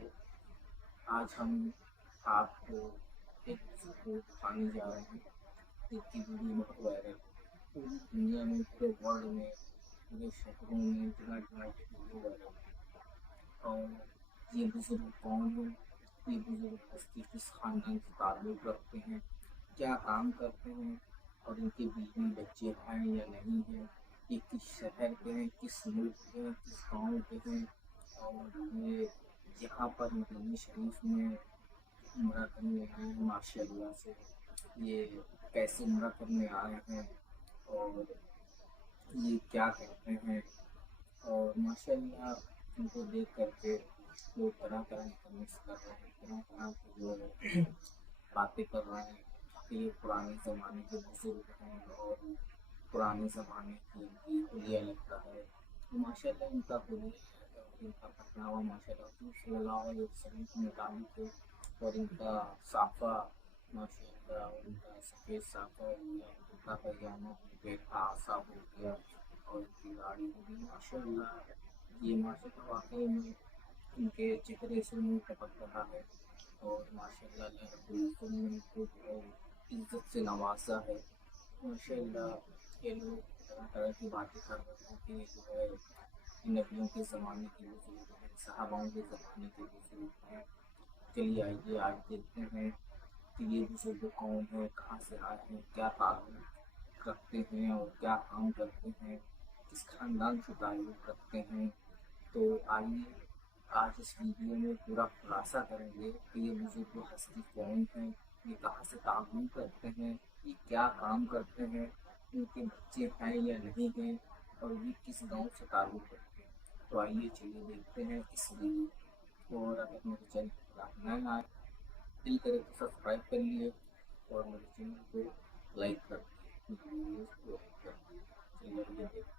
وبرکاتہ۔ آج ہم آپ کو ایک کو دکھانے جا رہے ہیں جس کی ویڈیو بہت وائرل پوری دنیا میں، پورے ورلڈ میں، پورے شہروں میں جگہ جگہ ویڈیو وائرل ہے۔ اور یہ بزرگ کون ہیں؟ یہ بزرگ ہستی کس خاندان سے تعلق رکھتے ہیں، کیا کام کرتے ہیں، اور ان کے بیوی بچے ہیں یا نہیں ہیں، یہ کس شہر کے ہیں، کس ملک کے ہیں، کس گاؤں کے ہیں، اور یہ یہاں پر مدینہ شریف میں عمرہ کرنے آئے ہیں۔ ماشاء اللہ سے یہ کیسے عمرہ کرنے آئے ہیں اور یہ کیا کرتے ہیں، اور ماشاء اللہ ان کو دیکھ کر کے لوگ طرح طرح کے کمنٹس کر رہے ہیں، طرح طرح کی جو باتیں کر رہے ہیں کہ یہ پرانے زمانے کے بزرگ ہیں اور پرانے زمانے کی حلیہ لگتا ہے۔ تو ماشاء اللہ ان کا حلیہ، ان کا پہناوا ماشاء اللہ صلی اللہ علیہ وسلم کے مطابق ہے، اور ان کا صافہ ماشاء اللہ، ان کا سفید صافہ ہو گیا، ان کا پیجامہ ہو گیا، آسا ہو گیا، اور ان کی گاڑی ہو گئی، ماشاء اللہ یہ ماشاء اللہ واقعی میں ان کے چہرے سے منہ ٹپک رہا ہے، اور ماشاء اللہ اللہ رب العزت نے ان کو جو ہے عزت سے نوازا ہے۔ ماشاء اللہ یہ لوگ طرح طرح کی باتیں کر رہے ہیں کہ جو ہے نبیوں کے زمانے کے بزرگ ہیں، صحاباؤں کے زمانے کے بزرگ ہیں۔ چلیے آئیے آج دیکھتے ہیں کہ یہ بزرگ کون ہے، کہاں سے آئے ہیں، کیا تعلق رکھتے ہیں اور کیا کام کرتے ہیں، کس خاندان سے تعلق رکھتے ہیں۔ تو آئیے آج اس ویڈیو میں پورا خلاصہ کریں گے کہ یہ بزرگ ہستی کون ہیں، یہ کہاں سے تعاون کرتے ہیں، یہ کیا کام کرتے ہیں، ان کے بچے ہیں یا نہیں ہیں، اور یہ کس گاؤں سے تعلق رکھتے ہیں۔ تو آئیے چلیے دیکھتے ہیں اس ویڈیو، اور اگر میرے چینل پر نئے آئے دل کرے تو سبسکرائب کر لیے اور میرے چینل کو لائک کر دیے، میری ویڈیوز کو لائک کر دیے۔ چلیے آئیے دیکھتے ہیں۔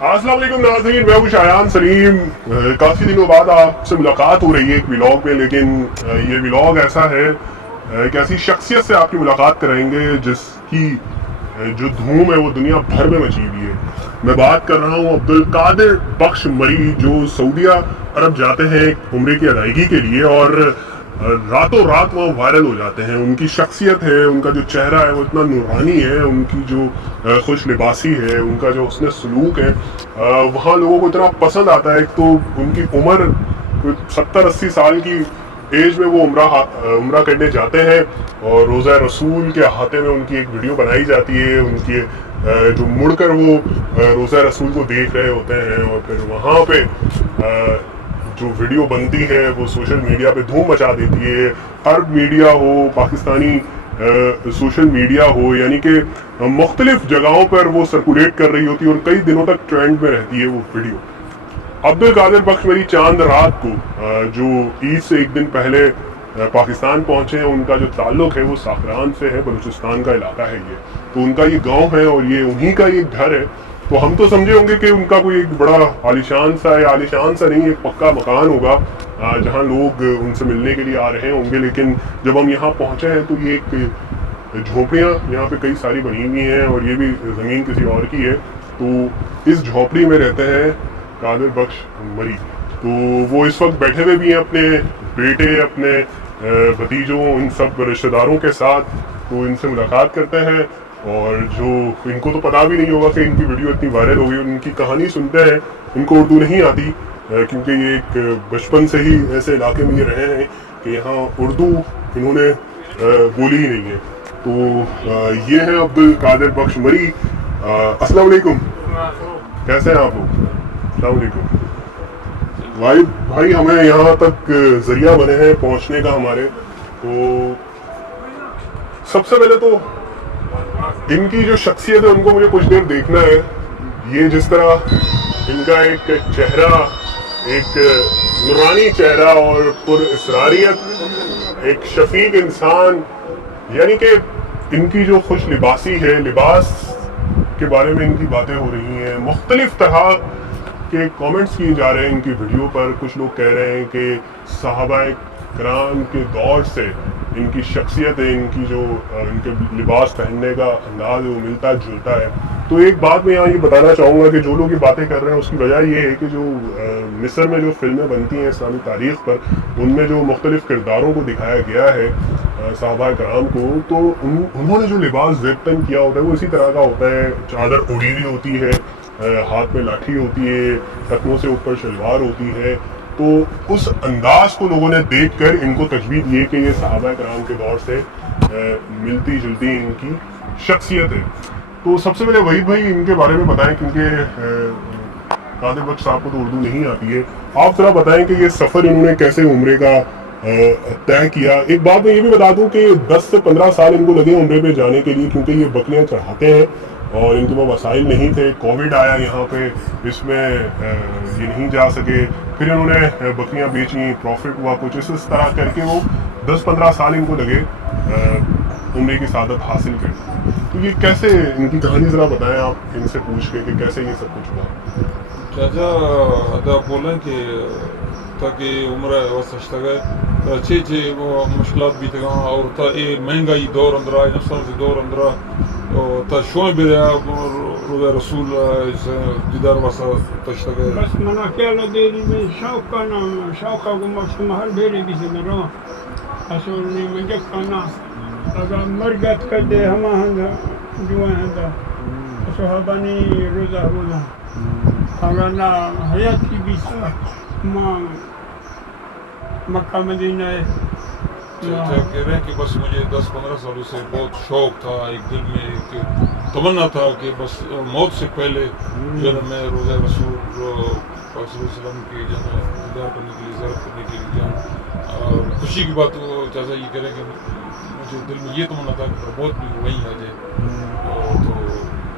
السلام علیکم ناظرین، میں ہوں شایان سلیم۔ کافی دنوں بعد آپ سے ملاقات ہو رہی ہے ایک ولاگ میں، لیکن یہ ولاگ ایسا ہے ایک ایسی شخصیت سے آپ کی ملاقات کرائیں گے جس کی جو دھوم ہے وہ دنیا بھر میں مچی ہوئی ہے۔ میں بات کر رہا ہوں عبدالقادر بخش مری، جو سعودیہ عرب جاتے ہیں عمرے کی ادائیگی کے لیے، اور راتوں رات وہاں وائرل ہو جاتے ہیں۔ ان کی شخصیت ہے، ان کا جو چہرہ ہے وہ اتنا نورانی ہے، ان کی جو خوش لباسی ہے، ان کا جو حسن سلوک ہے، وہاں لوگوں کو اتنا پسند آتا ہے۔ ایک تو ان کی عمر 70-80 سال کی ایج میں وہ عمرہ کرنے جاتے ہیں، اور روزہ رسول کے احاطے میں ان کی ایک ویڈیو بنائی جاتی ہے، ان کی جو مڑ کر وہ روزہ رسول کو دیکھ رہے ہوتے ہیں، اور پھر وہاں پہ جو ویڈیو بنتی ہے وہ سوشل میڈیا پہ دھوم مچا دیتی ہے۔ عرب میڈیا ہو، پاکستانی سوشل میڈیا ہو، یعنی کہ مختلف جگہوں پر وہ سرکولیٹ کر رہی ہوتی ہے، اور کئی دنوں تک ٹرینڈ میں رہتی ہے وہ ویڈیو۔ عبدالقادر بخش مری چاند رات کو جو عید سے ایک دن پہلے پاکستان پہنچے ہیں، ان کا جو تعلق ہے وہ ساکران سے ہے، بلوچستان کا علاقہ ہے یہ، تو ان کا یہ گاؤں ہے اور یہ انہی کا ایک گھر ہے۔ تو ہم تو سمجھے ہوں گے کہ ان کا کوئی ایک بڑا عالیشان سا، یا عالیشان سا نہیں، ایک پکا مکان ہوگا جہاں لوگ ان سے ملنے کے لیے آ رہے ہوں گے، لیکن جب ہم یہاں پہنچے ہیں تو یہ ایک جھونپڑیاں یہاں پہ کئی ساری بنی ہوئی ہیں، اور یہ بھی زمین کسی اور کی ہے۔ تو اس جھونپڑی میں رہتے ہیں قادر بخش مری۔ تو وہ اس وقت بیٹھے ہوئے بھی ہیں اپنے بیٹے، اپنے بھتیجوں، ان سب رشتہ داروں کے ساتھ، تو ان سے ملاقات کرتے ہیں۔ اور جو ان کو تو پتا بھی نہیں ہوگا کہ ان کی ویڈیو اتنی وائرل ہو گئی، ان کی کہانی سنتے ہیں۔ ان کو اردو نہیں آتی، کیونکہ یہ ایک بچپن سے ہی ایسے علاقے میں یہ رہے ہیں کہ یہاں اردو انہوں نے بولی ہی نہیں ہے۔ تو یہ ہیں عبدالقادر بخش مری۔ السلام علیکم، کیسے ہیں آپ لوگ؟ السلام علیکم بھائی، ہمیں یہاں تک ذریعہ بنے ہیں پہنچنے کا ہمارے، تو سب سے پہلے تو ان کی جو شخصیت ہے ان کو مجھے کچھ دیر دیکھنا ہے۔ یہ جس طرح ان کا ایک چہرہ، ایک نورانی چہرہ اور پر اسراریت، ایک شفیق انسان، یعنی کہ ان کی جو خوش لباسی ہے، لباس کے بارے میں ان کی باتیں ہو رہی ہیں، مختلف طرح کے کامنٹس کیے جا رہے ہیں ان کی ویڈیو پر۔ کچھ لوگ کہہ رہے ہیں کہ صحابہ کرام کے دور سے ان کی شخصیت ہے، ان کی جو ان کے لباس پہننے کا انداز ہے وہ ملتا جلتا ہے۔ تو ایک بات میں یہاں یہ بتانا چاہوں گا کہ جو لوگ یہ باتیں کر رہے ہیں اس کی وجہ یہ ہے کہ جو مصر میں جو فلمیں بنتی ہیں اسلامی تاریخ پر ان میں جو مختلف کرداروں کو دکھایا گیا ہے صحابہ کرام کو، تو انہوں نے جو لباس زیب تن کیا ہوتا ہے وہ اسی طرح کا ہوتا ہے، چادر اڑی ہوئی ہوتی ہے، ہاتھ میں لاٹھی ہوتی ہے، ٹخنوں سے اوپر شلوار ہوتی ہے. تو اس انداز کو لوگوں نے دیکھ کر ان کو تجویز یہ کہ یہ صحابہ کرام کے دور سے ملتی جلتی ان کی شخصیت ہے. تو سب سے پہلے وہی بھائی ان کے بارے میں بتائیں، کیونکہ قادر بخش صاحب کو تو اردو نہیں آتی ہے. آپ ذرا بتائیں کہ یہ سفر انہوں نے کیسے عمرے کا طے کیا. ایک بات میں یہ بھی بتا دوں کہ 10 سے 15 سال ان کو لگے عمرے پہ جانے کے لیے، کیونکہ یہ بکریاں چڑھاتے ہیں اور ان کے پاس وسائل نہیں تھے. کووڈ آیا یہاں پہ، اس میں یہ نہیں جا سکے. پھر انہوں نے بکریاں بیچیں، پروفٹ ہوا کچھ، اس طرح کر کے وہ 10-15 سال ان کو لگے عمرے کی سعادت حاصل کرنے. تو یہ کیسے، ان کی کہانی ذرا بتائیں آپ ان سے پوچھ کے کہ کیسے یہ سب کچھ ہوا. چاچا ادا بولیں کہ تاکہ عمرہ وسط گئے اچھے مشکلات بھی تھے اور تا یہ مہنگائی دور اندرا انسان دور اندرا تا شویں بھی رہا روزہ رسول دیدار واسا تشتا گئے. بس منا کیا لگے میں شوق کا نام شوق کا گمت محل بھیڑے بھی سے نہ رہا اصول نے مجھے کھانا اگر مرگت کر دے ہم جو ہے صحابہ نے روزہ بولا اگر نہ حیات کی بھی سا مکہ مدینہ ہے. کہہ رہے ہیں کہ بس مجھے 10-15 سالوں سے بہت شوق تھا، ایک دل میں ایک تمنا تھا کہ بس موت سے پہلے جو ہے میں روزہ رسول پاک صلی اللہ علیہ وسلم کی جو ہے دیدار کرنے کے لیے زیارت کرنے کے لیے جاؤں. خوشی کی بات وہ چاچا یہ کہہ رہے ہیں کہ مجھے دل میں یہ تمنا تھا کہ موت بھی وہیں آ جائے. تو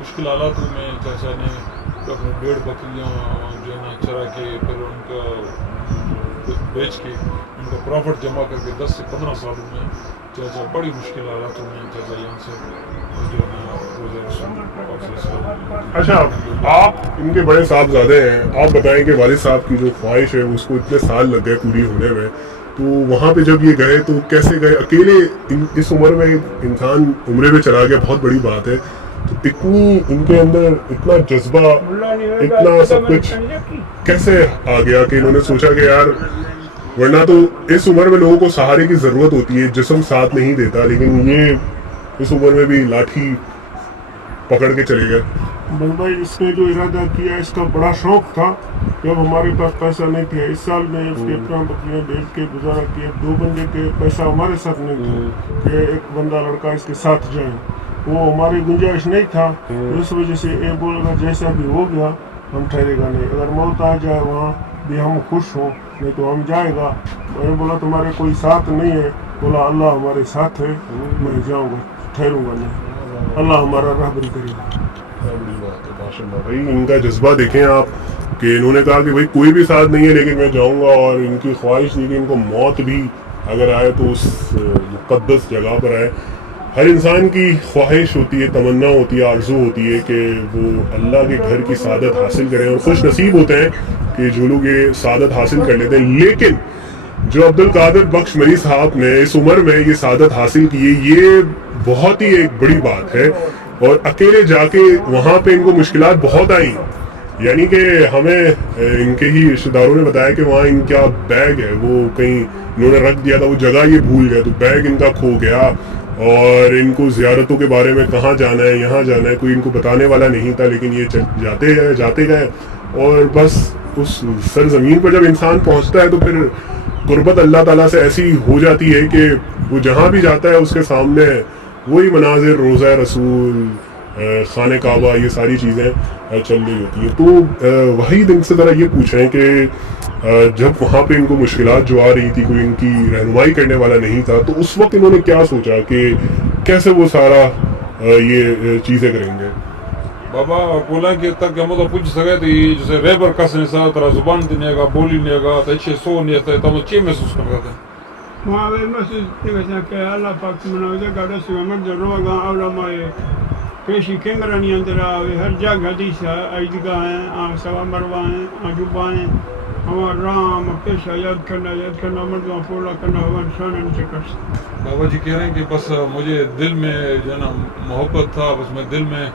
مشکل حالاتوں میں چاچا نے اپنے بھیڑ بکریاں جو ہے نا چرا کے پھر ان کا بیچ کے ان کا پرافٹ جمع کر کے 10 سے 15 سالوں میں چاچا بڑی مشکل حالاتوں میں چاچا یہاں سے جو ہے نا روزہ رسول. اچھا، آپ ان کے بڑے صاحبزادے ہیں، آپ بتائیں کہ والد صاحب کی جو خواہش ہے اس کو اتنے سال لگ گئے پوری ہونے میں، تو وہاں پہ جب یہ گئے تو کیسے گئے اکیلے؟ اس عمر میں انسان عمرے میں چلا گیا، بہت بڑی بات ہے. تو اتنی ان کے اندر اتنا جذبہ، اتنا سب کچھ کیسے آ گیا کہ انہوں نے سوچا کہ یار، ورنہ تو اس عمر میں لوگوں کو سہارے کی ضرورت ہوتی ہے، جسم ساتھ نہیں دیتا، لیکن یہ اس عمر میں بھی لاٹھی پکڑ کے چلے گئے. بس بھائی اس نے جو ارادہ کیا اس کا بڑا شوق تھا. جب ہمارے پاس پیسہ نہیں تھا اس سال میں اس کے اپنا بکریاں بیچ کے گزارا کیا. 2 بندے کے پیسہ ہمارے ساتھ نہیں تھا کہ ایک بندہ لڑکا اس کے ساتھ جائے، وہ ہماری گنجائش نہیں تھا. اس وجہ سے یہ بول گا جیسا بھی ہو گیا ہم ٹھہرے گا نہیں، اگر موت آ جائے وہاں بھی ہم خوش ہوں، نہیں تو ہم جائے گا. میں نے بولا تمہارے کوئی ساتھ نہیں ہے؟ بولا اللہ ہمارے ساتھ ہے، میں جاؤں گا، ٹھہروں گا نہیں، اللہ ہمارا رہبری کرے گا. بھائی ان کا جذبہ دیکھیں آپ کہ انہوں نے کہا کہ بھائی کوئی بھی ساتھ نہیں ہے لیکن میں جاؤں گا، اور ان کی خواہش تھی کہ ان کو موت بھی اگر آئے تو اس مقدس جگہ پر آئے. ہر انسان کی خواہش ہوتی ہے، تمنا ہوتی ہے، آرزو ہوتی ہے کہ وہ اللہ کے گھر کی سعادت حاصل کریں، اور خوش نصیب ہوتے ہیں کہ جو لوگ یہ سعادت حاصل کر لیتے ہیں. لیکن جو عبد القادر بخش مری صاحب نے اس عمر میں یہ سعادت حاصل کی ہے، یہ بہت ہی ایک بڑی بات ہے. اور اکیلے جا کے وہاں پہ ان کو مشکلات بہت آئیں، یعنی کہ ہمیں ان کے ہی رشتہ داروں نے بتایا کہ وہاں ان کا بیگ ہے وہ کہیں انہوں نے رکھ دیا تھا، وہ جگہ یہ بھول گئے، تو بیگ ان کا کھو گیا، اور ان کو زیارتوں کے بارے میں کہاں جانا ہے یہاں جانا ہے کوئی ان کو بتانے والا نہیں تھا. لیکن یہ جاتے گئے اور بس اس سرزمین پر جب انسان پہنچتا ہے تو پھر قربت اللہ تعالیٰ سے ایسی ہو جاتی ہے کہ وہ جہاں بھی جاتا ہے اس کے سامنے وہی مناظر، روزہ رسول، خانہ کعبہ، یہ ساری چیزیں چل رہی ہوتی ہیں. تو وحید ان سے ذرا یہ پوچھ رہے ہیں کہ جب وہاں پہ ان کو مشکلات جو آ رہی تھی، کوئی ان کی رہنمائی کرنے والا نہیں تھا، تو اس وقت انہوں نے کیا سوچا کہ کیسے وہ سارا یہ چیزیں کریں گے؟ بابا بولا کہ تک ہم تو پوچھ سکے تھے جیسے ریبر کسنے سا ترا زبان دینے گا بولی نہیں گا تو اچھے سو نہیں تھا تو چی محسوس کرتا تھا وہاں بھی محسوس نہیں کہ اللہ پاک مناوجہ کا رسول محمد روگا علماء پیشی کیمرانی اندر آوے ہر جگہ حدیث عیدگاہ ہیں، سوا مروہ ہیں، عجوبہ ہیں، ہمارا رام پیشہ یاد کرنا مردوں پولا کرنا ہمارا شانہ نیچے کر سکتا. بابا جی کہہ رہے ہیں کہ بس مجھے دل میں جو ہے نا محبت تھا، بس میں دل میں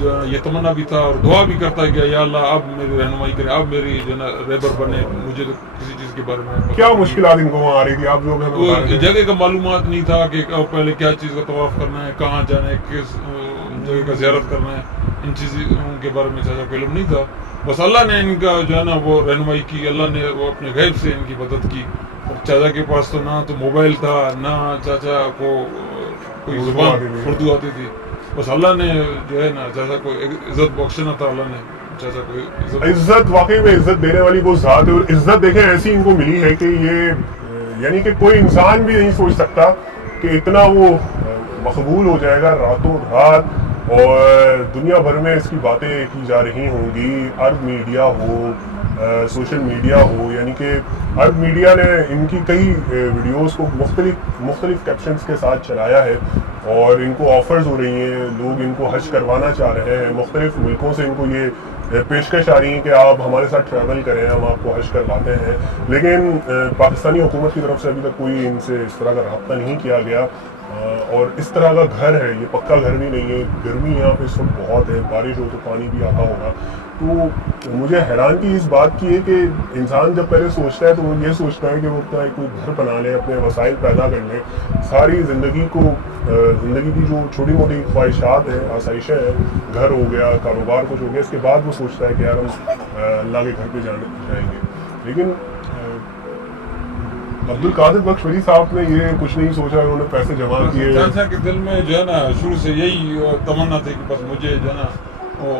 جو ہے یہ تمنا بھی تھا اور دعا بھی کرتا ہے کہ یا اللہ اب میری رہنمائی کرے، اب میری جو ہے نا رہبر بنے، مجھے تو کسی چیز کے بارے میں کیا مشکلات ان کو وہاں آ رہی تھی؟ آپ جو ہمیں بتا رہے تھے جگہ کا معلومات نہیں تھا کہ پہلے کیا چیز کا طواف کرنا ہے، کہاں جانا ہے، کس جگہ کا زیارت کرنا ہے، ان چیزوں کے بارے میں چاچا کو علم نہیں تھا. بس اللہ نے ان کا جو ہے نا وہ رہنمائی کی، اللہ نے وہ اپنے غیب سے ان کی مدد کی. اور چاچا کے پاس تو نہ تو موبائل تھا، نہ چاچا کو کوئی زبان اردو آتی تھی. بس اللہ نے جو ہے نا چاچا کو عزت بخشنا تھا، اللہ نے چاچا کو عزت واقعی میں عزت دینے والی وہ ذات ہے. اور عزت دیکھیں ایسی ان کو ملی ہے کہ یہ یعنی کہ کوئی انسان بھی نہیں سوچ سکتا کہ اتنا وہ مقبول ہو جائے گا راتوں رات، اور دنیا بھر میں اس کی باتیں کی جا رہی ہوں گی. عرب میڈیا ہو، سوشل میڈیا ہو، یعنی کہ عرب میڈیا نے ان کی کئی ویڈیوز کو مختلف کیپشنز کے ساتھ چلایا ہے، اور ان کو آفرز ہو رہی ہیں، لوگ ان کو حج کروانا چاہ رہے ہیں، مختلف ملکوں سے ان کو یہ پیشکش آ رہی ہیں کہ آپ ہمارے ساتھ ٹریول کریں، ہم آپ کو حج کرواتے ہیں. لیکن پاکستانی حکومت کی طرف سے ابھی تک کوئی ان سے اس طرح کا رابطہ نہیں کیا گیا. اور اس طرح کا گھر ہے، یہ پکا گھر بھی نہیں ہے. گرمی یہاں پہ اس وقت بہت ہے، بارش ہو تو پانی بھی آتا ہوگا. تو مجھے حیرانگی اس بات کی ہے کہ انسان جب پہلے سوچتا ہے تو وہ یہ سوچتا ہے کہ وہ اپنا کوئی گھر بنا لے، اپنے وسائل پیدا کر لے، ساری زندگی کی جو چھوٹی موٹی خواہشات ہیں، آسائشیں ہیں، گھر ہو گیا، کاروبار کچھ ہو گیا، اس کے بعد وہ سوچتا ہے کہ یار ہم اللہ کے گھر پہ جائیں گے. لیکن عبدالقادر بخش ولی صاحب نے یہ کچھ نہیں سوچا، انہوں نے پیسے جمع کیے. چاچا کے دل میں جو ہے نا شروع سے یہی تمنا تھی کہ بس مجھے جو ہے نا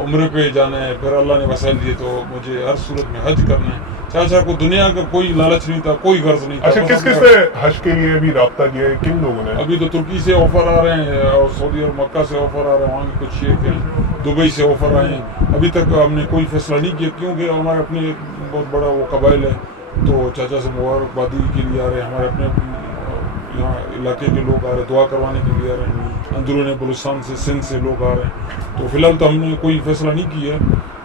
عمرے پہ جانا ہے، پھر اللہ نے وسائل دیے تو مجھے ہر صورت میں حج کرنا ہے. چاچا کو دنیا کا کوئی لالچ نہیں تھا، کوئی غرض نہیں تھا. اچھا، کس کس سے حج کے لیے بھی رابطہ کیا ہے؟ کن لوگوں نے؟ ابھی تو ترکی سے آفر آ رہے ہیں، اور سعودی اور مکہ سے آفر آ رہے ہیں، وہاں کے کچھ شیخ ہیں، دبئی سے آفر آئے ہیں. ابھی تک ہم نے کوئی فیصلہ نہیں کیا، کیونکہ ہمارے اپنے بہت بڑا وہ قبائل ہے، تو چاچا سے مبارکبادی کے لیے آ رہے ہیں. ہمارے اپنے یہاں علاقے کے لوگ آ رہے ہیں، دعا کروانے کے لیے آ رہے ہیں. اندرون بلوچستان سے، سندھ سے لوگ آ رہے ہیں. تو فی الحال تو ہم نے کوئی فیصلہ نہیں کیا ہے.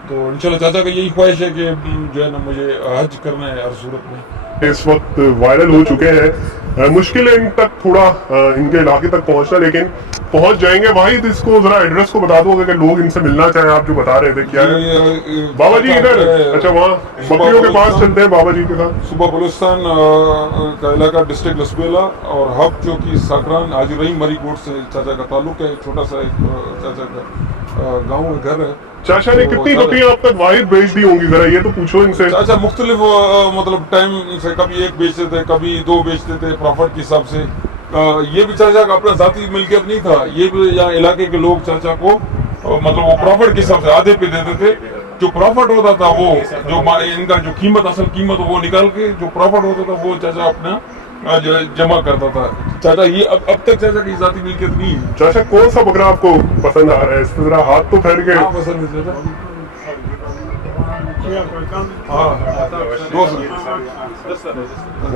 تو انشاءاللہ چاچا کا یہی خواہش ہے کہ جو ہے نا مجھے حج کرنا ہے ہر صورت میں. اس وقت وائرل ہو چکے ہیں. مشکل ہے ان تک تھوڑا ان کے علاقے تک پہنچنا، لیکن پہنچ جائیں گے. واحد اس کو ذرا ایڈریس کو بتا دو کہ لوگ ان سے ملنا چاہیں. آپ جو بتا رہے تھے کیا ہے؟ بابا جی ادھر، اچھا وہاں بکریوں کے پاس چلتے ہیں بابا جی کے ساتھ. صوبہ بلوچستان کا علاقہ ڈسٹرکٹ لسبیلا، اور ہب چوکی ساکران حاجی رحیم مری گوٹ سے چاچا کا تعلق ہے. چھوٹا سا ایک چاچا کا گاؤں ہے، گھر ہے. چاچا نے کتنی بکریاں اب تک واحد بیچ دی ہوں گی؟ ذرا یہ تو پوچھو ان سے. چاچا مختلف مطلب ٹائم سے کبھی ایک بیچتے تھے، کبھی دو بیچتے تھے، پروفٹ کے حساب سے. یہ بھی چاچا کا اپنا ذاتی ملکیت نہیں تھا، یہ بھی یہاں علاقے کے لوگ چاچا کو مطلب وہ پروفٹ کے حساب سے آدھے پہ دیتے تھے. جو پروفٹ ہوتا تھا وہ جو ان کا جو قیمت، اصل قیمت وہ نکال کے جو پروفٹ ہوتا تھا وہ چاچا اپنا جو جمع کرتا تھا. چاچا یہ اب تک چاچا کی ذاتی ملکیت نہیں ہے. چاچا کون سا بکرا آپ کو پسند آ رہا ہے؟ اس سے ذرا ہاتھ تو پھیر کے. کہاں پسند ہے چاچا؟ ہاں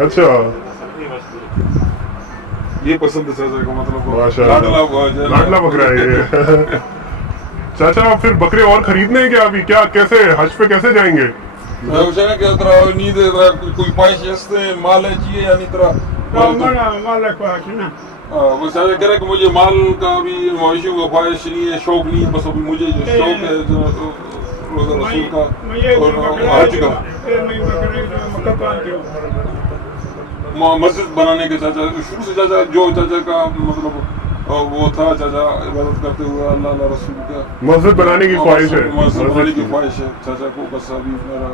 اچھا یہ پسند ہے چاچا کا، مطلب ماشاء اللہ لاڈلا بکرا ہے یہ. چاچا پھر بکرے اور خریدنے ہیں کیا ابھی؟ کیا کیسے حج پہ کیسے جائیں گے؟ نیند کوئی خواہش ہے، مال ہے چاہیے یعنی طرح وہ چاچا کہہ رہے کہ مجھے مال کا بھی مویشیوں کا خواہش نہیں ہے، شوق نہیں ہے. بس ابھی مجھے جو شوق ہے جو روزہ رسول کا اور حج کا، مسجد بنانے کے. چاچا شروع سے چاچا جو چاچا کا مطلب وہ تھا، چاچا عبادت کرتے ہوئے اللہ اللہ رسول کا مسجد بنانے کی خواہش ہے. مسجد بنانے کی خواہش ہے چاچا کو. بس ابھی میرا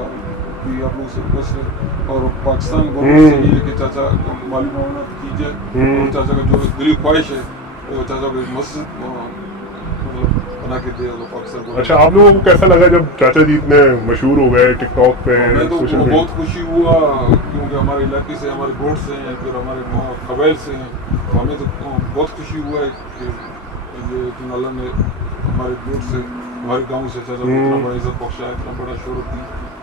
بھی آپ لوگوں سے ریکویسٹ ہے، اور پاکستان گورنمنٹ سے یہ ہے کہ چاچا مالی معاونت کی جائے، اور چاچا کا جو دلی خواہش ہے وہ چاچا کو ایک مسجد مطلب بنا کے دے پاکستان کو. اچھا، آپ لوگوں کو کیسا لگا جب چاچا جی اتنے مشہور ہو گئے ٹک ٹاک پہ؟ ہمیں تو بہت خوشی ہوا، کیونکہ ہمارے علاقے سے، ہمارے گوٹ سے ہیں، پھر ہمارے قبائل سے ہیں. تو ہمیں تو بہت خوشی ہوا ہے کہ یہ اللہ نے ہمارے گوٹ سے، ہمارے گاؤں سے چاچا کو اتنا بڑا عزت بخشا ہے، اتنا بڑا شہرت دی.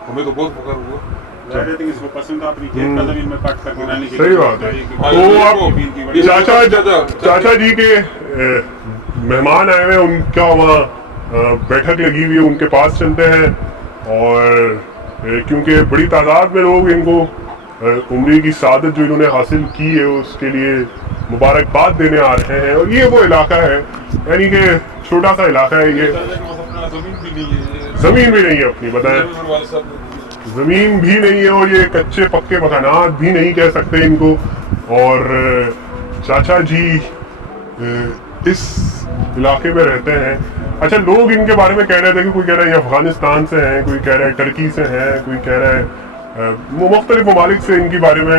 ہمیں تو بہت فخر ہوا. صحیح بات ہے. تو آپ چاچا جی کے مہمان آئے ہوئے، ان کا وہاں بیٹھک لگی ہوئی ہے، ان کے پاس چلتے ہیں. اور کیونکہ بڑی تعداد میں لوگ ان کو عمرے کی سعادت جو انہوں نے حاصل کی ہے اس کے لیے مبارکباد دینے آ رہے ہیں. اور یہ وہ علاقہ ہے، یعنی کہ چھوٹا سا علاقہ ہے یہ. یہاں زمین بھی نہیں ہے، زمین بھی نہیں ہے اپنی، بتائیں، میرے والد صاحب نے زمین بھی نہیں ہے اور یہ کچے پکے مکانات بھی نہیں کہہ سکتے ان کو. اور چاچا جی اس علاقے میں رہتے ہیں. اچھا، لوگ ان کے بارے میں کہہ رہے تھے کہ کوئی کہہ رہا ہے یہ افغانستان سے ہیں، کوئی کہہ رہا ہے ٹرکی سے ہیں، کوئی کہہ رہا ہے مختلف ممالک سے ان کے بارے میں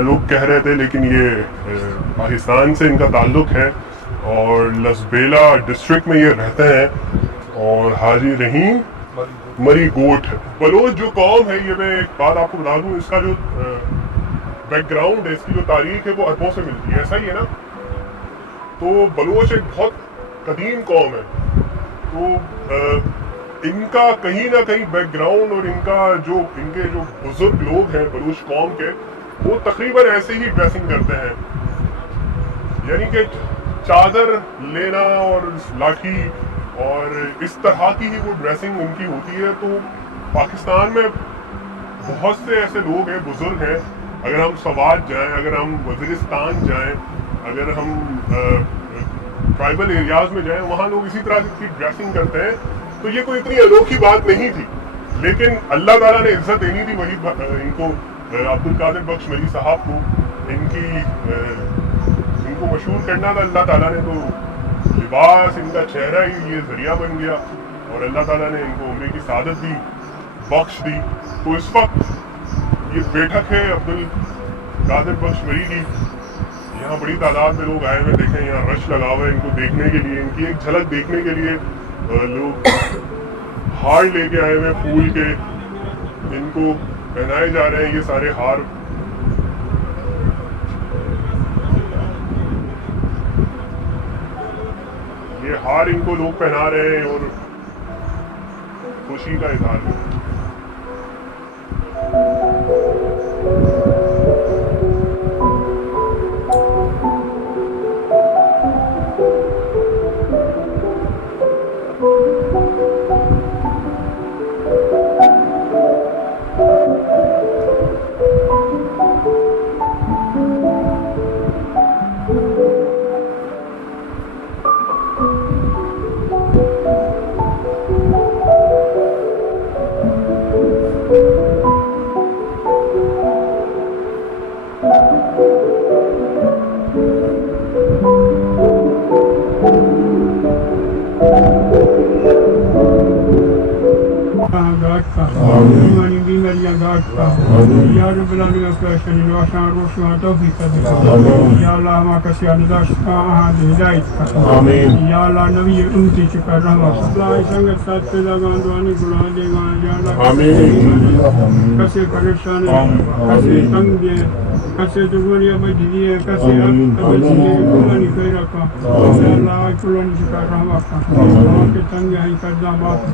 لوگ کہہ رہے تھے، لیکن یہ پاکستان سے ان کا تعلق ہے اور لسبیلا ڈسٹرکٹ میں یہ رہتے ہیں. اور حاجی رحیم مری گوٹ ہے. بلوچ جو قوم ہے، یہ میں ایک بات آپ کو بتا دوں، اس کا جو بیک گراؤنڈ ہے، اس کی جو تاریخ ہے وہ عربوں سے ملتی ہے، ایسا ہی ہے نا. تو بلوچ ایک بہت قدیم قوم ہے، تو ان کا کہیں نہ کہیں بیک گراؤنڈ اور ان کے جو بزرگ لوگ ہیں بلوچ قوم کے، وہ تقریباً ایسے ہی ڈریسنگ کرتے ہیں، یعنی کہ چادر لینا اور لاٹھی اور اس طرح کی ہی وہ ڈریسنگ ان کی ہوتی ہے. تو پاکستان میں بہت سے ایسے لوگ ہیں، بزرگ ہیں، اگر ہم سوات جائیں، اگر ہم وزیرستان جائیں، اگر ہم ٹرائبل ایریاز میں جائیں، وہاں لوگ اسی طرح کی ڈریسنگ کرتے ہیں. تو یہ کوئی اتنی انوکھی بات نہیں تھی، لیکن اللہ تعالیٰ نے عزت دینی تھی وہی ان کو، عبد القادر بخش مری صاحب کو، ان کو مشہور کرنا تھا اللہ تعالیٰ نے. تو لباس، ان کا چہرہ ہی یہ ذریعہ بن گیا اور اللہ تعالیٰ نے ان کو عمرے کی سعادت دی، بخش دی. تو اس وقت یہ بیٹھک ہے عبد القادر بخش مری کی، یہاں بڑی تعداد میں لوگ آئے ہوئے، دیکھیں یہاں رش لگا ہوا ہے ان کو دیکھنے کے لیے، ان کی ایک جھلک دیکھنے کے لیے. لوگ ہار لے کے آئے ہوئے پھول کے، ان کو پہنائے جا رہے ہیں یہ سارے ہار. یہ ہار ان کو لوگ پہنا رہے ہیں اور خوشی کا اظہار ہے. بیماریاں گاٹ کا یا رب العالمین کا شرین واشان روشن توفیق دے. یا اللہ ہما کسی انداشت کا احاد ہدایت کا. یا اللہ نبی امتی چکر رحمت اللہ سنگت ساتھ پیدا گاندوانی گناہ دے گا. یا اللہ کسی پریشان ہے، کسی تنگ ہے، کسی دگوریہ بجلی ہے، کسی ابجلی ہے، کلانی خیرہ کا. یا اللہ کلانی چکر رحمت کا. ہما کے تنگ ہے کردہ بات